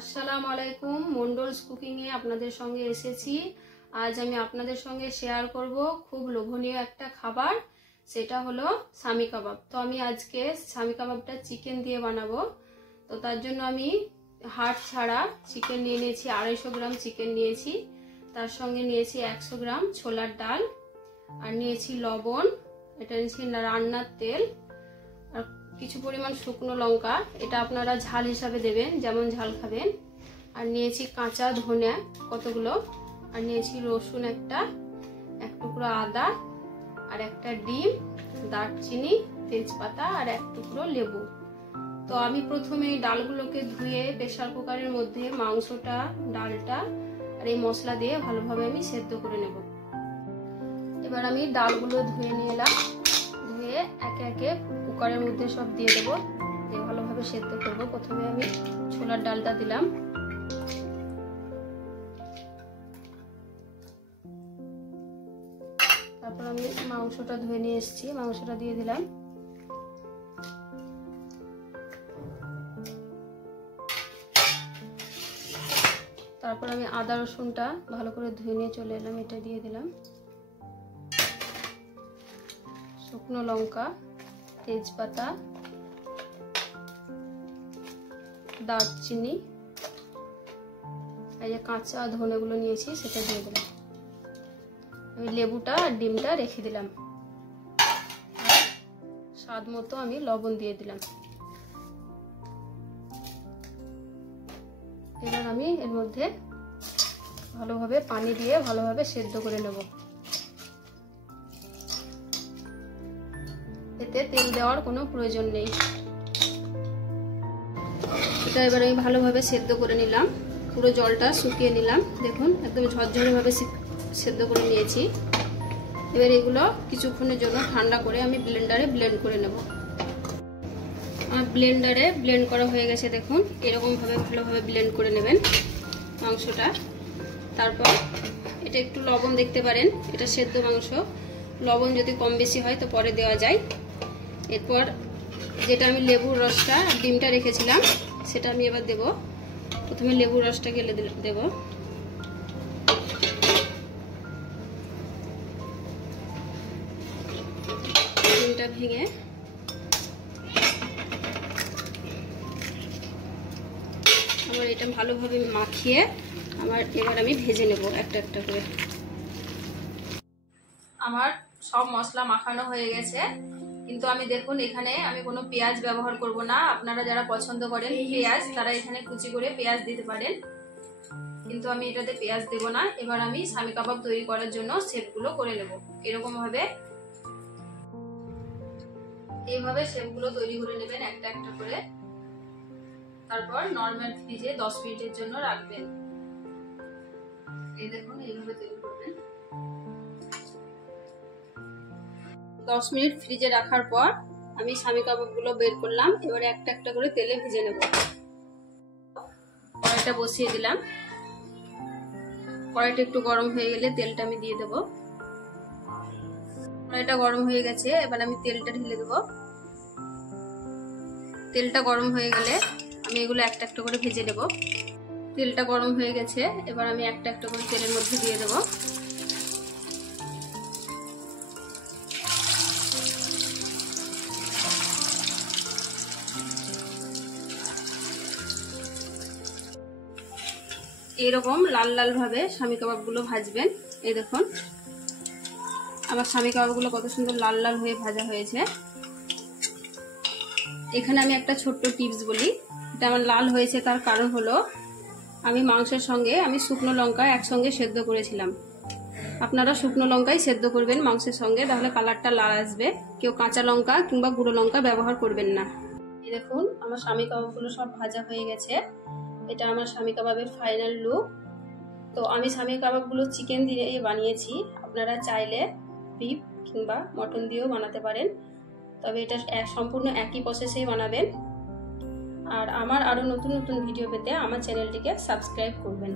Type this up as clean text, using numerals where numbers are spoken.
আসসালামু আলাইকুম। মন্ডলস কুকিং এ আপনাদের সঙ্গে এসেছি। আজ আমি আপনাদের সঙ্গে শেয়ার করব খুব লোভনীয় একটা খাবার, সেটা হলো সামি কাবাব। তো আমি আজকে সামি কাবাবটা চিকেন দিয়ে বানাবো। তো তার জন্য আমি হাড় ছাড়া চিকেন নিয়ে নিয়েছি, 250 গ্রাম চিকেন নিয়েছি। তার সঙ্গে নিয়েছি 100 গ্রাম ছোলার ডাল, আর নিয়েছি লবণ, এটা নিয়েছি রান্নার তেল, আর কিছু পরিমাণ শুকনো লঙ্কা, এটা আপনারা ঝাল হিসাবে দেবেন, যেমন ঝাল খাবেন। আর নিয়েছি কাঁচা ধনে কতগুলো, আর নিয়েছি রসুন এক টুকরো আদা, আর একটা ডিম, দারচিনি, তেজপাতা, আর এক টুকরো লেবু। তো আমি প্রথমে এই ডালগুলোকে ধুয়ে প্রেসার কুকারের মধ্যে মাংসটা, ডালটা আর এই মশলা দিয়ে ভালোভাবে আমি সেদ্ধ করে নেব। এবার আমি ডালগুলো ধুয়ে নিয়ে এলাম, ধুয়ে একে একে কুকারের মধ্যে সব দিয়ে দেবো, দিয়ে ভালোভাবে সেদ্ধ করবো। প্রথমে আমি ছোলার ডালটা দিলাম, তারপর আমি মাংসটা ধুয়ে নিয়ে এসেছি, মাংসটা দিয়ে দিলাম। তারপর আমি আদা রসুনটা ভালো করে ধুয়ে নিয়ে চলে এলাম, এটা দিয়ে দিলাম। শুকনো লঙ্কা, তেজপাতা, দারচিনি, এই যে কাঁচা ধনেগুলো নিয়েছি সেটা দিয়ে দিলাম। আমি লেবুটা আর ডিমটা রেখে দিলাম, স্বাদ মতো আমি লবণ দিয়ে দিলাম। এবার আমি এর মধ্যে ভালোভাবে পানি দিয়ে ভালোভাবে সেদ্ধ করে নেব। এতে তেল দেওয়ার কোনো প্রয়োজন নেই। এটা এবার আমি ভালোভাবে সেদ্ধ করে নিলাম, পুরো জলটা শুকিয়ে নিলাম। দেখুন একদম ঝরঝরে ভাবে সেদ্ধ করে নিয়েছি। এবার এগুলো কিছুক্ষণের জন্য ঠান্ডা করে আমি ব্লেন্ডারে ব্লেন্ড করে নেব। আমার ব্লেন্ডারে ব্লেন্ড করা হয়ে গেছে, দেখুন এরকম ভাবে ভালোভাবে ব্লেন্ড করে নেবেন মাংসটা। তারপর এটা একটু লবণ দেখতে পারেন, এটা সেদ্ধ মাংস, লবণ যদি কম বেশি হয় তো পরে দেওয়া যায়। এরপর যেটা আমি লেবুর রসটা ডিমটা রেখেছিলাম সেটা আমি এবার দেব। প্রথমে লেবুর রসটা গেলে দেব, ডিমটা ভেঙে আমার এটা ভালোভাবে মাখিয়ে এবার আমি ভেজে নেব একটা একটা করে। আমার সব মশলা মাখানো হয়ে গেছে, কিন্তু আমি দেখুন এখানে আমি কোনো পেঁয়াজ ব্যবহার করব না। আপনারা যারা পছন্দ করেন পেঁয়াজ, তারা এখানে কুচি করে পেঁয়াজ দিতে পারেন, কিন্তু আমি এটাতে পেঁয়াজ দেব না। এবার আমি সামি কাবাব তৈরি করার জন্য শেপগুলো করে নেব। এরকম ভাবে এইভাবে শেপগুলো তৈরি করে নেবেন একটা একটা করে। তারপর নরমাল ফ্রিজে 10 মিনিটের জন্য রাখবেন। এই দেখুন এইভাবে তৈরি করবেন। 10 মিনিট ফ্রিজে রাখার পর আমি সামি কাবাবগুলো বের করলাম। এবারে একটা একটা করে তেলে ভেজে নেব। কড়াইটা বসিয়ে দিলাম, কড়াইটা একটু গরম হয়ে গেলে তেলটা আমি দিয়ে দেব। কড়াইটা গরম হয়ে গেছে, এবার আমি তেলটা ঢেলে দেব। তেলটা গরম হয়ে গেলে আমি এগুলো একটা একটা করে ভেজে নেব। তেলটা গরম হয়ে গেছে, এবার আমি একটা একটা করে তেলের মধ্যে দিয়ে দেব। এরকম লাল লাল ভাবে সামি কাবাবগুলো ভাজবেন। এই দেখুন আমার সামি কাবাবগুলো কত সুন্দর লাল লাল হয়ে ভাজা হয়েছে। এখানে আমি একটা ছোট্ট টিপস বলি, এটা আমার লাল হয়েছে তার কারণ হলো আমি মাংসের সঙ্গে আমি শুকনো লঙ্কা একসঙ্গে সেদ্ধ করেছিলাম। আপনারা শুকনো লঙ্কাই সেদ্ধ করবেন মাংসের সঙ্গে, তাহলে কালারটা লাল আসবে। কেউ কাঁচা লঙ্কা কিংবা গুঁড়ো লঙ্কা ব্যবহার করবেন না। এই দেখুন আমার সামি কাবাবগুলো সব ভাজা হয়ে গেছে। এটা আমার সামি কাবাবের ফাইনাল লুক। তো আমি সামি কাবাবগুলো চিকেন দিয়ে বানিয়েছি, আপনারা চাইলে বিফ কিংবা মটন দিয়েও বানাতে পারেন, তবে এটা সম্পূর্ণ একই প্রসেসেই বানাবেন। আর আমার আরও নতুন নতুন ভিডিও পেতে আমার চ্যানেলটিকে সাবস্ক্রাইব করবেন।